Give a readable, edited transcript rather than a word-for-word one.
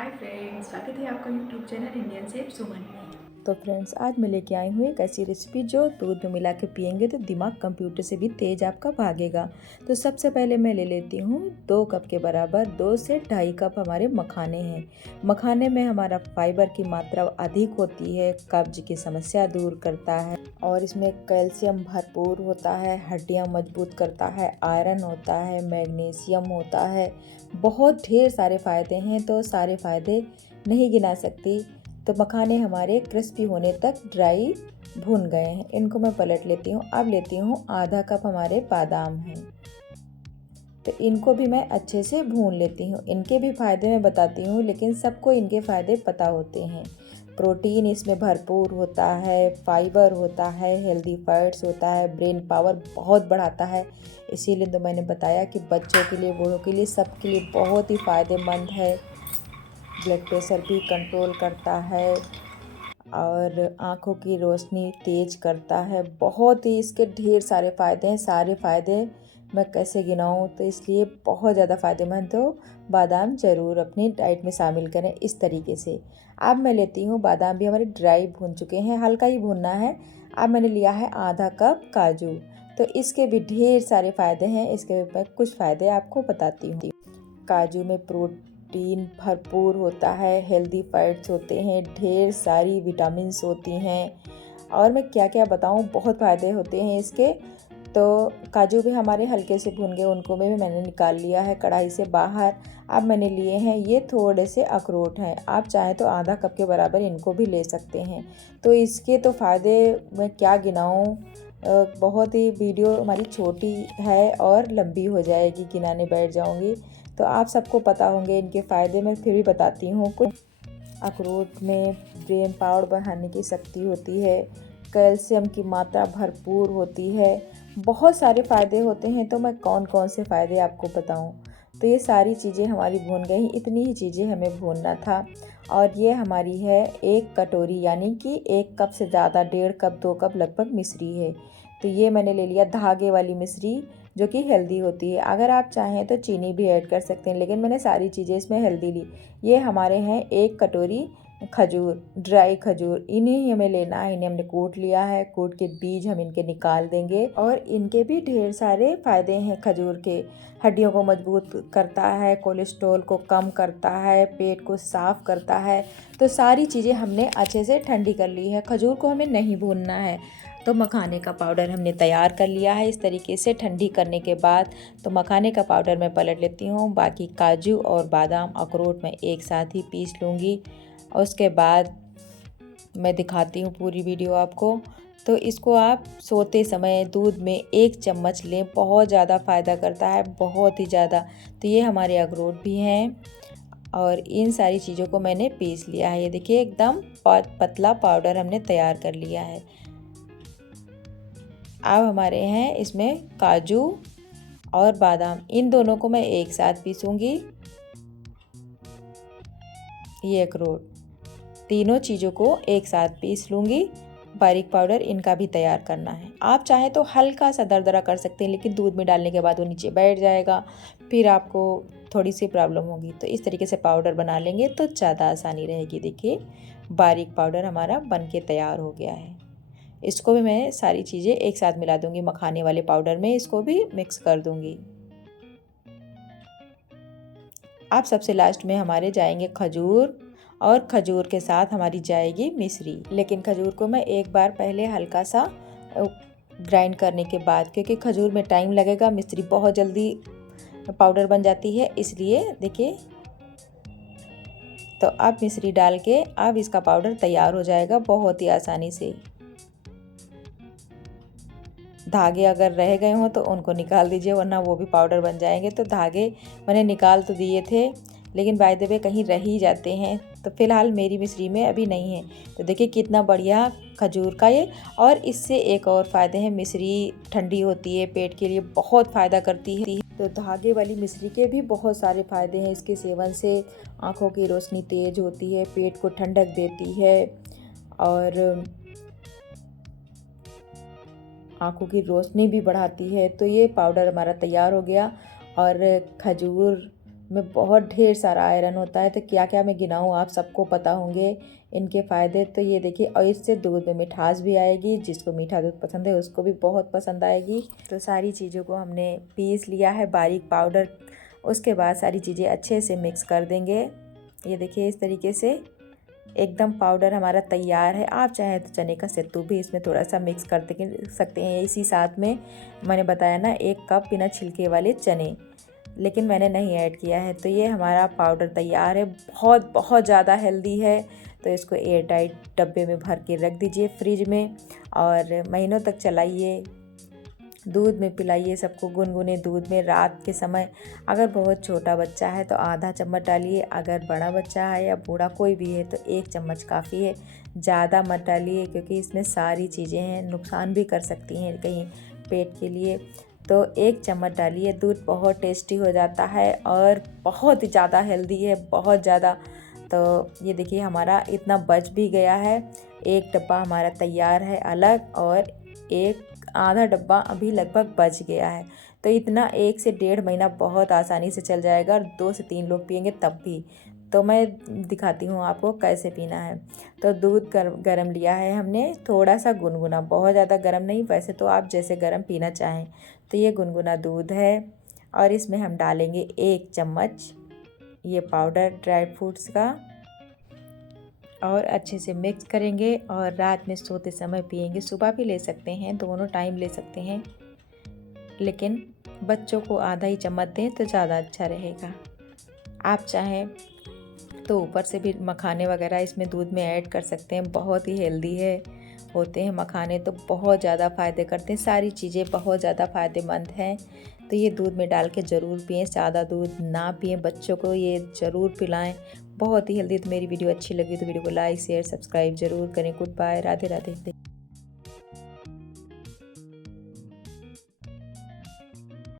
Hi friends, स्वागत है आपका यूट्यूब चैनल इंडियन शेफ सुमन में। तो फ्रेंड्स, आज मैं लेके आई हूँ एक ऐसी रेसिपी जो दूध में मिला के पियेंगे तो दिमाग कंप्यूटर से भी तेज आपका भागेगा। तो सबसे पहले मैं ले लेती हूँ 2 कप के बराबर 2 से ढाई कप हमारे मखाने हैं। मखाने में हमारा फाइबर की मात्रा अधिक होती है, कब्ज की समस्या दूर करता है और इसमें कैल्शियम भरपूर होता है, हड्डियाँ मजबूत करता है, आयरन होता है, मैग्नीशियम होता है, बहुत ढेर सारे फ़ायदे हैं। तो सारे फ़ायदे नहीं गिना सकती। तो मखाने हमारे क्रिस्पी होने तक ड्राई भून गए हैं, इनको मैं पलट लेती हूँ। अब लेती हूँ आधा कप हमारे बादाम हैं, तो इनको भी मैं अच्छे से भून लेती हूँ। इनके भी फ़ायदे मैं बताती हूँ, लेकिन सबको इनके फ़ायदे पता होते हैं। प्रोटीन इसमें भरपूर होता है, फाइबर होता है, हेल्दी फैट्स होता है, ब्रेन पावर बहुत बढ़ाता है। इसीलिए तो मैंने बताया कि बच्चों के लिए, बूढ़ों के लिए, सबके लिए बहुत ही फ़ायदेमंद है। ब्लड प्रेशर भी कंट्रोल करता है और आँखों की रोशनी तेज करता है। बहुत ही इसके ढेर सारे फ़ायदे हैं। सारे फ़ायदे मैं कैसे गिनाऊँ, तो इसलिए बहुत ज़्यादा फ़ायदेमंद। तो बादाम ज़रूर अपनी डाइट में शामिल करें इस तरीके से। अब मैं लेती हूँ, बादाम भी हमारे ड्राई भून चुके हैं, हल्का ही भूनना है। अब मैंने लिया है आधा कप काजू, तो इसके भी ढेर सारे फ़ायदे हैं। इसके मैं कुछ फ़ायदे आपको बताती हूँ। काजू में प्रोटीन भरपूर होता है, हेल्दी फैट्स होते हैं, ढेर सारी विटामिन्स होती हैं और मैं क्या क्या बताऊँ, बहुत फ़ायदे होते हैं इसके। तो काजू भी हमारे हल्के से भून गए, उनको भी मैंने निकाल लिया है कढ़ाई से बाहर। अब मैंने लिए हैं ये थोड़े से अखरोट हैं, आप चाहें तो आधा कप के बराबर इनको भी ले सकते हैं। तो इसके तो फ़ायदे मैं क्या गिनाऊँ, बहुत ही वीडियो हमारी छोटी है और लंबी हो जाएगी, गिनाने बैठ जाऊँगी। तो आप सबको पता होंगे इनके फ़ायदे, मैं फिर भी बताती हूँ कुछ। अखरोट में ब्रेन पावर बढ़ाने की शक्ति होती है, कैल्शियम की मात्रा भरपूर होती है, बहुत सारे फ़ायदे होते हैं। तो मैं कौन कौन से फ़ायदे आपको बताऊँ। तो ये सारी चीज़ें हमारी भून गई, इतनी ही चीज़ें हमें भूनना था। और ये हमारी है 1 कटोरी, यानी कि 1 कप से ज़्यादा, 1.5 कप 2 कप लगभग मिश्री है। तो ये मैंने ले लिया धागे वाली मिश्री, जो कि हेल्दी होती है। अगर आप चाहें तो चीनी भी ऐड कर सकते हैं, लेकिन मैंने सारी चीज़ें इसमें हेल्दी ली। ये हमारे हैं 1 कटोरी खजूर, ड्राई खजूर, इन्हें हमें लेना है। इन्हें हमने कूट लिया है, कूट के बीज हम इनके निकाल देंगे और इनके भी ढेर सारे फ़ायदे हैं खजूर के। हड्डियों को मजबूत करता है, कोलेस्ट्रॉल को कम करता है, पेट को साफ़ करता है। तो सारी चीज़ें हमने अच्छे से ठंडी कर ली है। खजूर को हमें नहीं भूनना है। तो मखाने का पाउडर हमने तैयार कर लिया है इस तरीके से ठंडी करने के बाद। तो मखाने का पाउडर मैं पलट लेती हूँ। बाकी काजू और बादाम, अखरोट मैं एक साथ ही पीस लूँगी और उसके बाद मैं दिखाती हूँ पूरी वीडियो आपको। तो इसको आप सोते समय दूध में 1 चम्मच लें, बहुत ज़्यादा फ़ायदा करता है, बहुत ही ज़्यादा। तो ये हमारे अखरोट भी हैं और इन सारी चीज़ों को मैंने पीस लिया है। ये देखिए एकदम पतला पाउडर हमने तैयार कर लिया है। अब हमारे हैं इसमें काजू और बादाम, इन दोनों को मैं एक साथ पीसूँगी। ये अखरोट, तीनों चीज़ों को एक साथ पीस लूँगी। बारीक पाउडर इनका भी तैयार करना है। आप चाहें तो हल्का सा दरदरा कर सकते हैं, लेकिन दूध में डालने के बाद वो नीचे बैठ जाएगा, फिर आपको थोड़ी सी प्रॉब्लम होगी। तो इस तरीके से पाउडर बना लेंगे तो ज़्यादा आसानी रहेगी। देखिए बारीक पाउडर हमारा बन के तैयार हो गया है। इसको भी मैं सारी चीज़ें एक साथ मिला दूँगी, मखाने वाले पाउडर में इसको भी मिक्स कर दूँगी। अब सबसे लास्ट में हमारे जाएंगे खजूर और खजूर के साथ हमारी जाएगी मिश्री। लेकिन खजूर को मैं एक बार पहले हल्का सा ग्राइंड करने के बाद, क्योंकि खजूर में टाइम लगेगा, मिश्री बहुत जल्दी पाउडर बन जाती है, इसलिए देखिए। तो अब मिश्री डाल के अब इसका पाउडर तैयार हो जाएगा बहुत ही आसानी से। धागे अगर रह गए हों तो उनको निकाल दीजिए, वरना वो भी पाउडर बन जाएंगे। तो धागे मैंने निकाल तो दिए थे, लेकिन बाय द वे कहीं रह ही जाते हैं। तो फ़िलहाल मेरी मिश्री में अभी नहीं है। तो देखिए कितना बढ़िया खजूर का ये। और इससे एक और फ़ायदे हैं, मिश्री ठंडी होती है, पेट के लिए बहुत फ़ायदा करती है। तो धागे वाली मिश्री के भी बहुत सारे फ़ायदे हैं। इसके सेवन से आँखों की रोशनी तेज़ होती है, पेट को ठंडक देती है और आँखों की रोशनी भी बढ़ाती है। तो ये पाउडर हमारा तैयार हो गया और खजूर में बहुत ढेर सारा आयरन होता है। तो क्या क्या मैं गिनाऊँ, आप सबको पता होंगे इनके फ़ायदे। तो ये देखिए, और इससे दूध में मिठास भी आएगी, जिसको मीठा दूध पसंद है उसको भी बहुत पसंद आएगी। तो सारी चीज़ों को हमने पीस लिया है बारीक पाउडर। उसके बाद सारी चीज़ें अच्छे से मिक्स कर देंगे। ये देखिए, इस तरीके से एकदम पाउडर हमारा तैयार है। आप चाहें तो चने का सत्तू भी इसमें थोड़ा सा मिक्स कर सकते हैं। इसी साथ में मैंने बताया ना 1 कप बिना छिलके वाले चने, लेकिन मैंने नहीं ऐड किया है। तो ये हमारा पाउडर तैयार है। बहुत बहुत ज़्यादा हेल्दी है। तो इसको एयर टाइट डब्बे में भर के रख दीजिए फ्रिज में और महीनों तक चलाइए। दूध में पिलाइए सबको, गुनगुने दूध में रात के समय। अगर बहुत छोटा बच्चा है तो आधा चम्मच डालिए, अगर बड़ा बच्चा है या बूढ़ा कोई भी है तो 1 चम्मच काफ़ी है। ज़्यादा मत डालिए क्योंकि इसमें सारी चीज़ें हैं, नुकसान भी कर सकती हैं कहीं पेट के लिए। तो 1 चम्मच डालिए। दूध बहुत टेस्टी हो जाता है और बहुत ज़्यादा हेल्दी है, बहुत ज़्यादा। तो ये देखिए, हमारा इतना बच भी गया है। 1 डब्बा हमारा तैयार है अलग और एक आधा डब्बा अभी लगभग बच गया है। तो इतना 1 से 1.5 महीना बहुत आसानी से चल जाएगा और 2 से 3 लोग पिएंगे तब भी। तो मैं दिखाती हूँ आपको कैसे पीना है। तो दूध गरम लिया है हमने, थोड़ा सा गुनगुना, बहुत ज़्यादा गरम नहीं, वैसे तो आप जैसे गरम पीना चाहें। तो ये गुनगुना दूध है और इसमें हम डालेंगे 1 चम्मच ये पाउडर ड्राई फ्रूट्स का और अच्छे से मिक्स करेंगे और रात में सोते समय पिएंगे। सुबह भी ले सकते हैं, दोनों टाइम ले सकते हैं, लेकिन बच्चों को आधा ही चम्मच दें तो ज़्यादा अच्छा रहेगा। आप चाहें तो ऊपर से भी मखाने वगैरह इसमें दूध में ऐड कर सकते हैं। बहुत ही हेल्दी होते हैं मखाने, तो बहुत ज़्यादा फ़ायदे करते हैं। सारी चीज़ें बहुत ज़्यादा फ़ायदेमंद हैं। तो ये दूध में डाल के ज़रूर पिएं, ज़्यादा दूध ना पिएं, बच्चों को ये ज़रूर पिलाएं। बहुत ही हेल्दी। तो मेरी वीडियो अच्छी लगी तो वीडियो को लाइक शेयर सब्सक्राइब ज़रूर करें। Goodbye, Radhe Radhe.